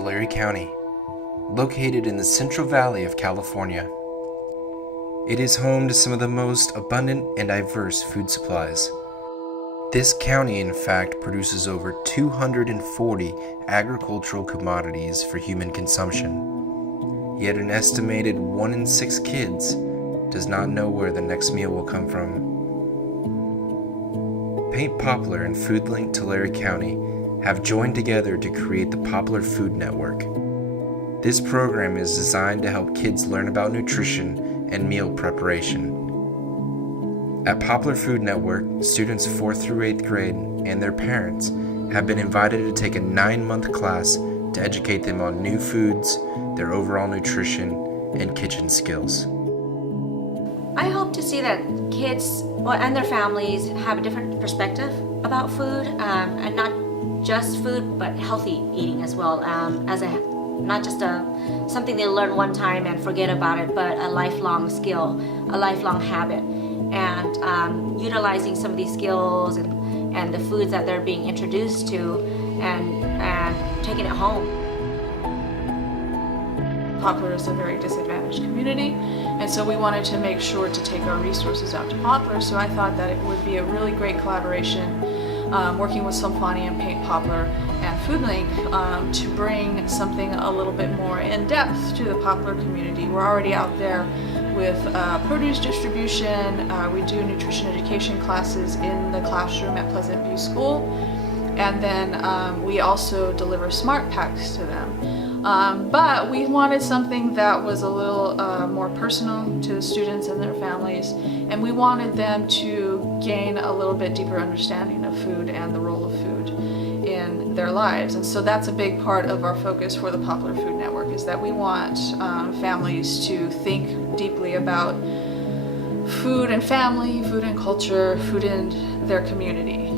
Tulare County, located in the Central Valley of California. It is home to some of the most abundant and diverse food supplies. This county, in fact, produces over 240 agricultural commodities for human consumption. Yet an estimated 1 in 6 kids does not know where the next meal will come from. Paint Poplar and FoodLink Tulare County have joined together to create the Poplar Food Network. This program is designed to help kids learn about nutrition and meal preparation. At Poplar Food Network, students 4th through 8th grade and their parents have been invited to take a 9-month class to educate them on new foods, their overall nutrition, and kitchen skills. I hope to see that kids and their families have a different perspective about food, and not just food, but healthy eating as well, not just something they learn one time and forget about it, but a lifelong skill, a lifelong habit. And utilizing some of these skills and the foods that they're being introduced to and taking it home. Poplar is a very disadvantaged community, and so we wanted to make sure to take our resources out to Poplar, so I thought that it would be a really great collaboration working with Somfani and Paint Poplar and FoodLink to bring something a little bit more in depth to the Poplar community. We're already out there with produce distribution. We do nutrition education classes in the classroom at Pleasant View School, and then we also deliver smart packs to them. But we wanted something that was a little more personal to the students and their families, and we wanted them to gain a little bit deeper understanding of food and the role of food in their lives. And so that's a big part of our focus for the Poplar Food Network, is that we want families to think deeply about food and family, food and culture, food in their community.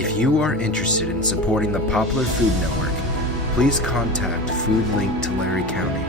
If you are interested in supporting the Poplar Food Network, please contact FoodLink Tulare County